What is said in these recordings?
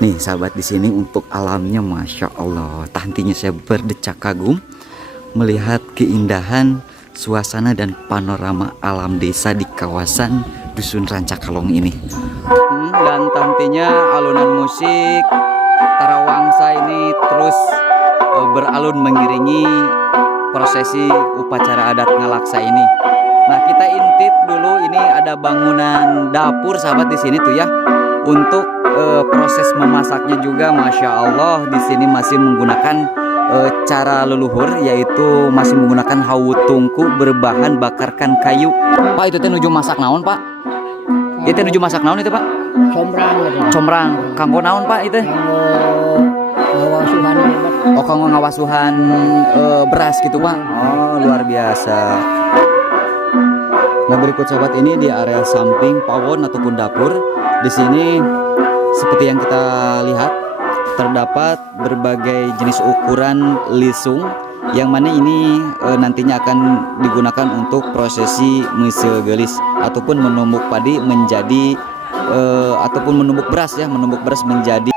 Nih sahabat, di sini untuk alamnya Masya Allah, tak hentinya saya berdecak kagum melihat keindahan suasana dan panorama alam desa di kawasan Dusun Rancakalong ini. Dan tantinya alunan musik tarawangsa ini terus beralun mengiringi prosesi upacara adat ngalaksa ini. Nah, kita intip dulu, ini ada bangunan dapur sahabat di sini tuh ya. Untuk proses memasaknya juga Masya Allah di sini masih menggunakan cara leluhur, yaitu masih menggunakan hawu tungku berbahan bakarkan kayu. Pak, itu teh nuju masak naon Pak? Itu teh nuju masak naon itu Pak? Combrang gitu. Combrang. Kanggo naon Pak itu? Ngawasuhan. Oh, kanggo ngawasuhan beras gitu Pak. Oh, luar biasa. Nah, berikut sahabat, ini di area samping pawon ataupun dapur. Di sini seperti yang kita lihat terdapat berbagai jenis ukuran lisung yang mana ini nantinya akan digunakan untuk prosesi mese gelis ataupun menumbuk padi menjadi ataupun menumbuk beras ya, menumbuk beras menjadi.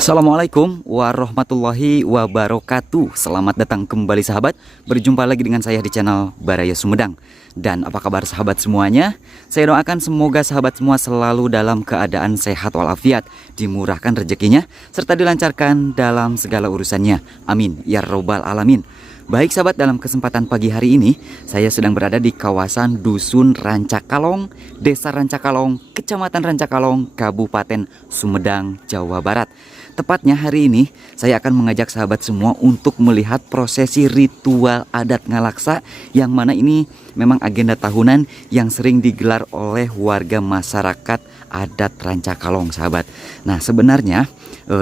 Assalamualaikum warahmatullahi wabarakatuh. Selamat datang kembali sahabat. Berjumpa lagi dengan saya di channel Baraya Sumedang. Dan apa kabar sahabat semuanya? Saya doakan semoga sahabat semua selalu dalam keadaan sehat walafiat, dimurahkan rezekinya, serta dilancarkan dalam segala urusannya. Amin ya robbal alamin. Baik sahabat, dalam kesempatan pagi hari ini saya sedang berada di kawasan Dusun Rancakalong, Desa Rancakalong, Kecamatan Rancakalong, Kabupaten Sumedang, Jawa Barat. Tepatnya hari ini saya akan mengajak sahabat semua untuk melihat prosesi ritual adat ngalaksa, yang mana ini memang agenda tahunan yang sering digelar oleh warga masyarakat adat Rancakalong sahabat. Nah, sebenarnya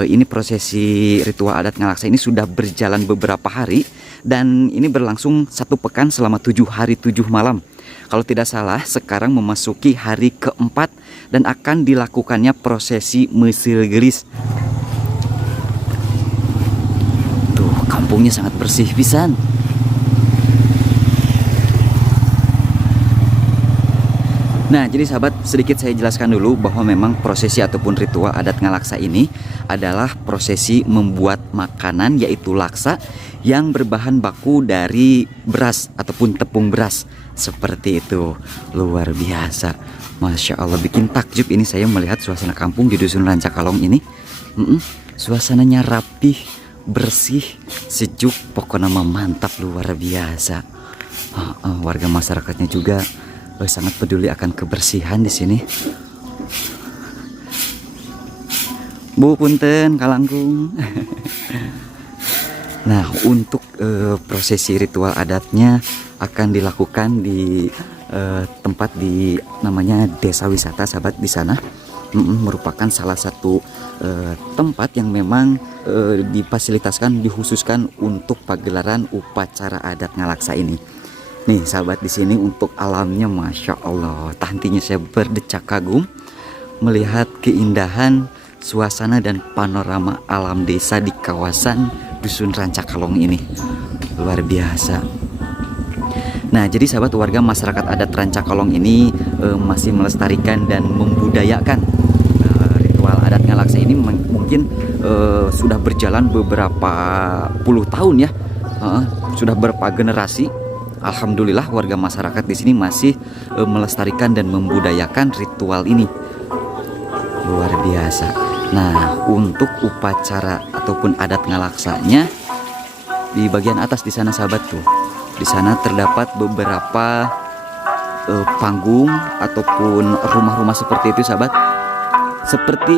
ini prosesi ritual adat ngalaksa ini sudah berjalan beberapa hari dan ini berlangsung 1 pekan selama 7 hari 7 malam. Kalau tidak salah sekarang memasuki hari keempat dan akan dilakukannya prosesi mesil gelis. Tuh, kampungnya sangat bersih pisan. Nah, jadi sahabat, sedikit saya jelaskan dulu bahwa memang prosesi ataupun ritual adat ngalaksa ini adalah prosesi membuat makanan, yaitu laksa yang berbahan baku dari beras ataupun tepung beras. Seperti itu. Luar biasa. Masya Allah, bikin takjub ini saya melihat suasana kampung di Dusun Rancakalong ini. Suasananya rapih, bersih, sejuk, pokoknya mantap, luar biasa. Warga masyarakatnya juga sangat peduli akan kebersihan di sini. Bu punten kalangkung. Nah, untuk prosesi ritual adatnya akan dilakukan di tempat di namanya Desa Wisata sahabat. Di sana merupakan salah satu tempat yang memang difasilitaskan, dikhususkan untuk pagelaran upacara adat ngalaksa ini. Nih sahabat, di sini untuk alamnya Masya Allah, tak hentinya saya berdecak kagum melihat keindahan suasana dan panorama alam desa di kawasan Dusun Rancakalong ini. Luar biasa. Nah, jadi sahabat, warga masyarakat adat Rancakalong ini masih melestarikan dan membudayakan ritual adat ngalaksa ini. Mungkin sudah berjalan beberapa puluh tahun ya, sudah beberapa generasi. Alhamdulillah warga masyarakat di sini masih melestarikan dan membudayakan ritual ini. Luar biasa. Nah, untuk upacara ataupun adat ngalaksanya di bagian atas di sana sahabat tuh. Di sana terdapat beberapa panggung ataupun rumah-rumah seperti itu sahabat. Seperti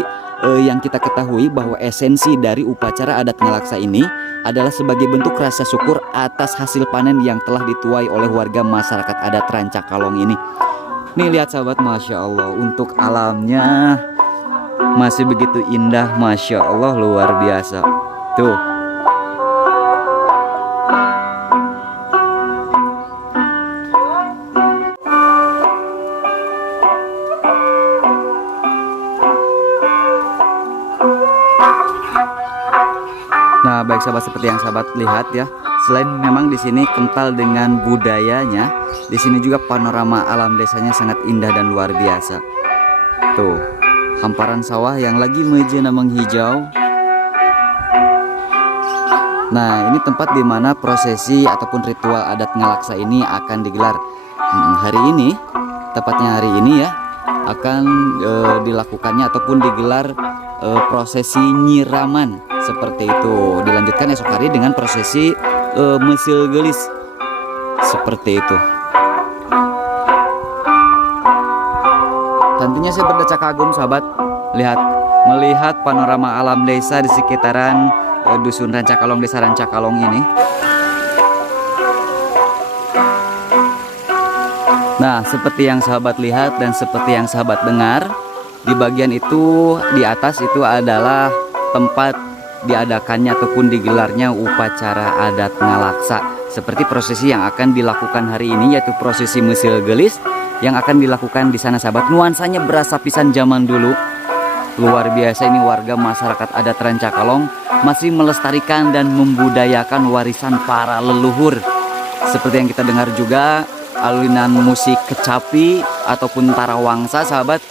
yang kita ketahui bahwa esensi dari upacara adat ngalaksa ini adalah sebagai bentuk rasa syukur atas hasil panen yang telah dituai oleh warga masyarakat adat Rancakalong ini. Nih lihat sahabat, Masya Allah, untuk alamnya masih begitu indah, Masya Allah, luar biasa. Tuh. Nah, baik sahabat, seperti yang sahabat lihat ya, selain memang di sini kental dengan budayanya, di sini juga panorama alam desanya sangat indah dan luar biasa. Tuh, hamparan sawah yang lagi menjadi menghijau. Nah, ini tempat di mana prosesi ataupun ritual adat ngalaksa ini akan digelar. Hari ini, tepatnya hari ini ya, akan dilakukannya ataupun digelar prosesi nyiraman seperti itu. Dilanjutkan esok hari dengan prosesi mesil gelis seperti itu. Tentunya saya berdecak kagum sahabat, melihat panorama alam desa di sekitaran dusun Rancakalong, desa Rancakalong ini. Nah, seperti yang sahabat lihat dan seperti yang sahabat dengar, di bagian itu di atas itu adalah tempat diadakannya ataupun digelarnya upacara adat ngalaksa. Seperti prosesi yang akan dilakukan hari ini, yaitu prosesi mesil gelis yang akan dilakukan di sana sahabat. Nuansanya berasa pisan zaman dulu. Luar biasa, ini warga masyarakat adat Rancakalong masih melestarikan dan membudayakan warisan para leluhur. Seperti yang kita dengar juga alunan musik kecapi ataupun tarawangsa sahabat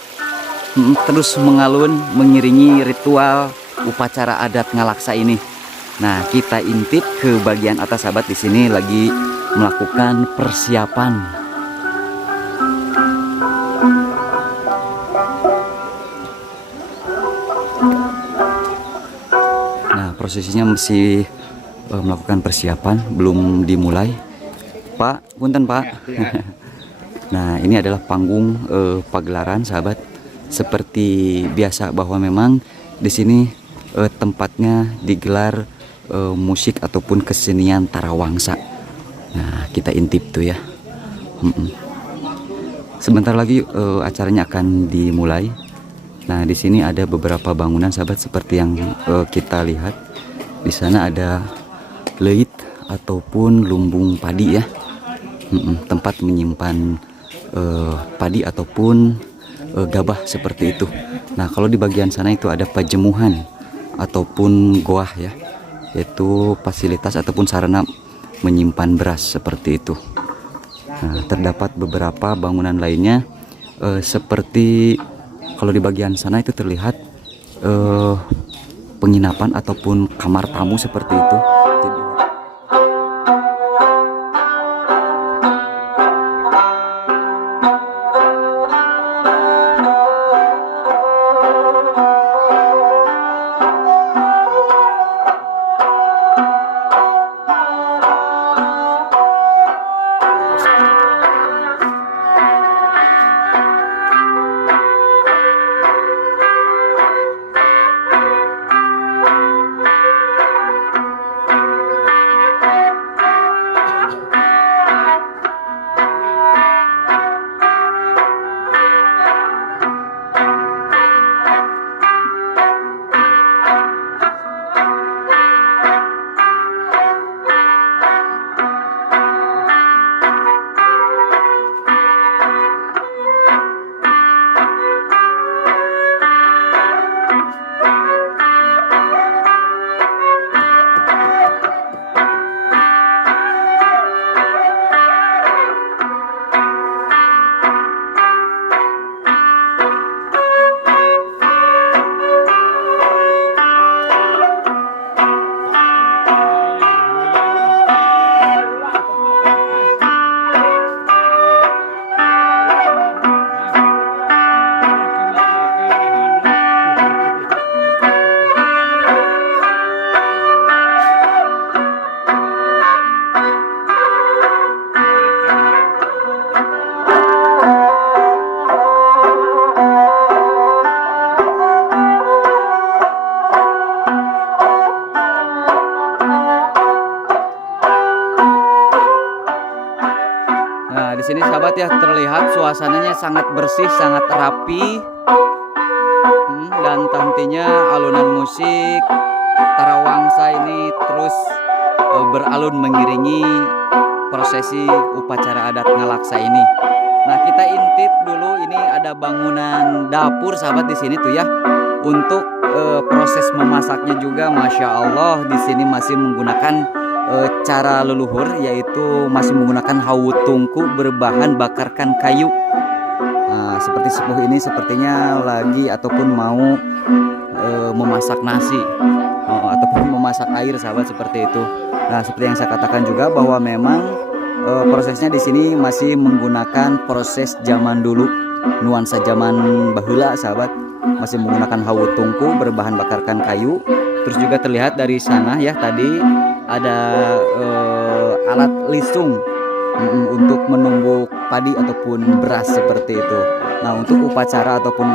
terus mengalun mengiringi ritual upacara adat ngalaksa ini. Nah, kita intip ke bagian atas sahabat, di sini lagi melakukan persiapan. Nah, prosesinya masih melakukan persiapan, belum dimulai. Pak, punten Pak. Nah, ini adalah panggung pagelaran sahabat. Seperti biasa bahwa memang di sini tempatnya digelar musik ataupun kesenian tarawangsa. Nah, kita intip tuh ya. Sebentar lagi acaranya akan dimulai. Nah, di sini ada beberapa bangunan sahabat seperti yang kita lihat. Di sana ada leit ataupun lumbung padi ya. Tempat menyimpan padi ataupun gabah seperti itu. Nah, kalau di bagian sana itu ada pajemuhan ataupun goah ya, yaitu fasilitas ataupun sarana menyimpan beras seperti itu. Nah, terdapat beberapa bangunan lainnya seperti kalau di bagian sana itu terlihat penginapan ataupun kamar tamu seperti itu. sahabat ya, terlihat suasananya sangat bersih, sangat rapi. Dan tentunya alunan musik tarawangsa ini terus beralun mengiringi prosesi upacara adat ngalaksa ini. Nah, kita intip dulu, ini ada bangunan dapur sahabat di sini tuh ya. Untuk proses memasaknya juga Masya Allah di sini masih menggunakan cara leluhur, yaitu masih menggunakan hawu tungku berbahan bakarkan kayu. Nah, seperti sepuh ini sepertinya lagi ataupun mau memasak nasi ataupun memasak air sahabat, seperti itu. Nah, seperti yang saya katakan juga bahwa memang prosesnya di sini masih menggunakan proses zaman dulu, nuansa zaman bahula sahabat, masih menggunakan hawu tungku berbahan bakarkan kayu. Terus juga terlihat dari sana ya, tadi ada alat lisung untuk menumbuk padi ataupun beras, seperti itu. Nah, untuk upacara ataupun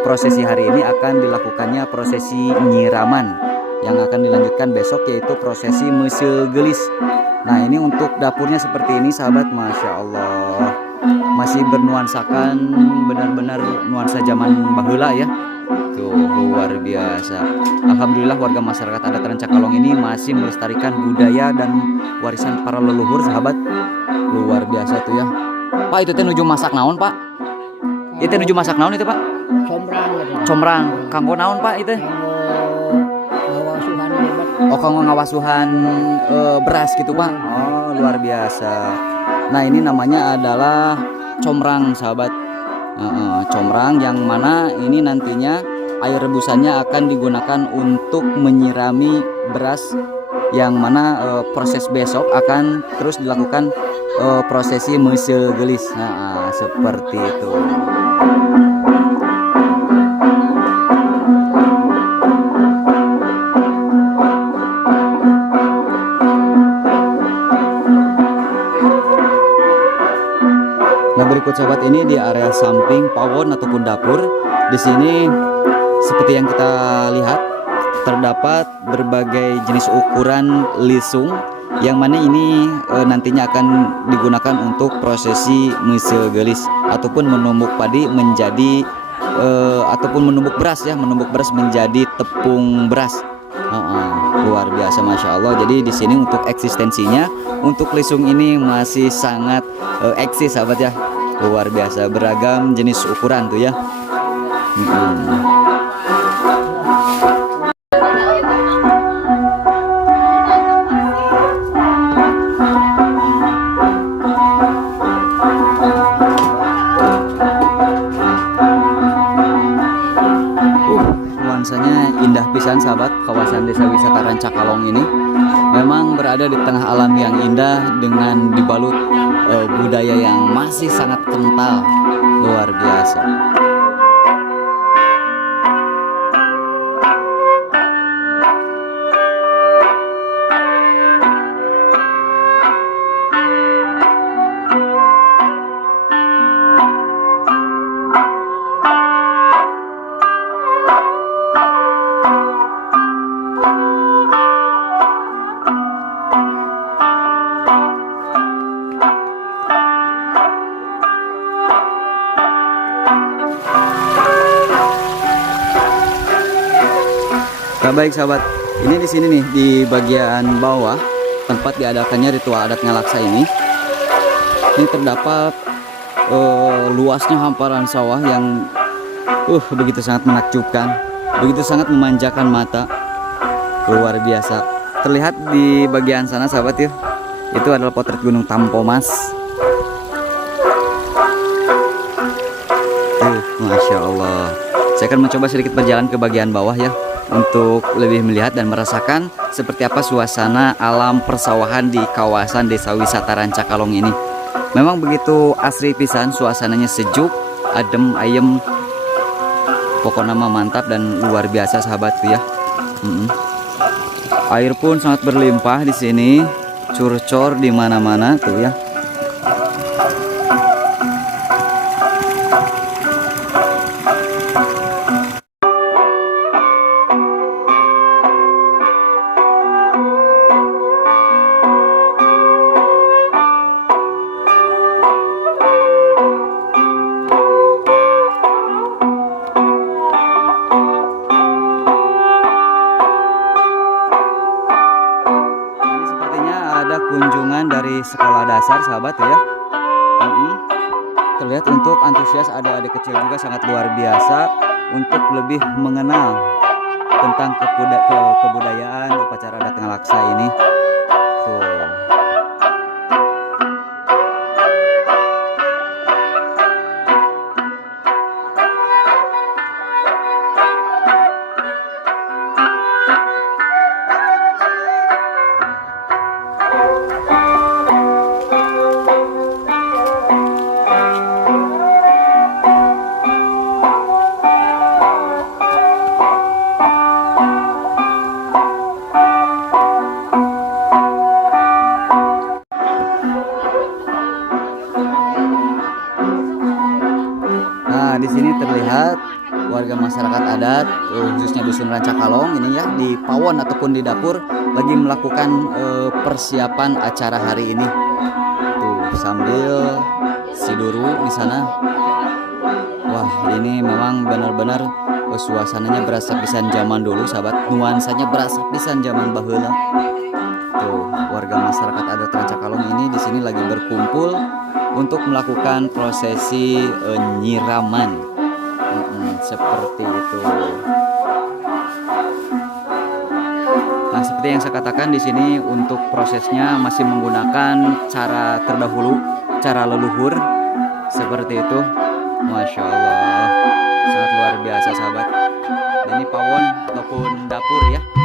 prosesi hari ini akan dilakukannya prosesi nyiraman yang akan dilanjutkan besok, yaitu prosesi Mesel Gelis. Nah, ini untuk dapurnya seperti ini sahabat, Masya Allah, masih bernuansakan benar-benar nuansa zaman bahula ya. Tuh, luar biasa. Alhamdulillah warga masyarakat adat Rancakalong ini masih melestarikan budaya dan warisan para leluhur sahabat. Luar biasa tuh ya. Pak, itu teh nuju masak naon Pak? Itu nuju masak naon itu Pak? Combrang gitu. Combrang. Kanggo naon Pak itu? Ngawasuhan ini Pak. Oh, kanggo ngawasuhan beras gitu Pak. Oh, luar biasa. Nah, ini namanya adalah combrang sahabat. Combrang yang mana ini nantinya air rebusannya akan digunakan untuk menyirami beras, yang mana proses besok akan terus dilakukan prosesi Mesel Gelis. Nah, seperti itu. Nah, berikut sahabat, ini di area samping pawon ataupun dapur. Di sini seperti yang kita lihat terdapat berbagai jenis ukuran lisung, yang mana ini nantinya akan digunakan untuk prosesi Mesel Gelis ataupun menumbuk padi menjadi ataupun menumbuk beras ya, menumbuk beras menjadi tepung beras. Luar biasa Masya Allah. Jadi di sini untuk eksistensinya untuk lisung ini masih sangat eksis sahabat ya. Luar biasa, beragam jenis ukuran tuh ya. Nuansanya indah pisan sahabat. Kawasan desa wisata Rancakalong ini memang berada di tengah alam yang indah dengan dibalut budaya yang masih sangat kental. Luar biasa. Nah, baik sahabat, ini di sini nih di bagian bawah tempat diadakannya ritual adat ngalaksa ini terdapat luasnya hamparan sawah yang begitu sangat menakjubkan, begitu sangat memanjakan mata. Luar biasa. Terlihat di bagian sana sahabat ya, itu adalah potret Gunung Tampomas. Masya Allah. Saya akan mencoba sedikit berjalan ke bagian bawah ya, untuk lebih melihat dan merasakan seperti apa suasana alam persawahan di kawasan desa wisata Rancakalong ini. Memang begitu asri pisan, suasananya sejuk, adem, ayem, pokoknya mah mantap dan luar biasa sahabat tuh ya. Air pun sangat berlimpah di sini, curcor di mana-mana tuh ya. dari sekolah dasar sahabat ya. Terlihat untuk antusias adik-adik kecil juga sangat luar biasa untuk lebih mengenal tentang kebudayaan upacara adat Ngalaksa ini. Tuh. Nah, di sini terlihat warga masyarakat adat, khususnya Dusun Rancakalong ini ya, di pawon ataupun di dapur lagi melakukan persiapan acara hari ini. Tuh, sambil siduru di sana. Wah, ini memang benar-benar suasananya berasa pisan zaman dulu, sahabat. Nuansanya berasa pisan zaman baheula. Tuh, warga masyarakat adat Rancakalong ini di sini lagi berkumpul untuk melakukan prosesi nyiraman. Seperti itu. Nah, seperti yang saya katakan di sini untuk prosesnya masih menggunakan cara terdahulu, cara leluhur seperti itu. Masya Allah, sangat luar biasa sahabat. Ini pawon ataupun dapur ya.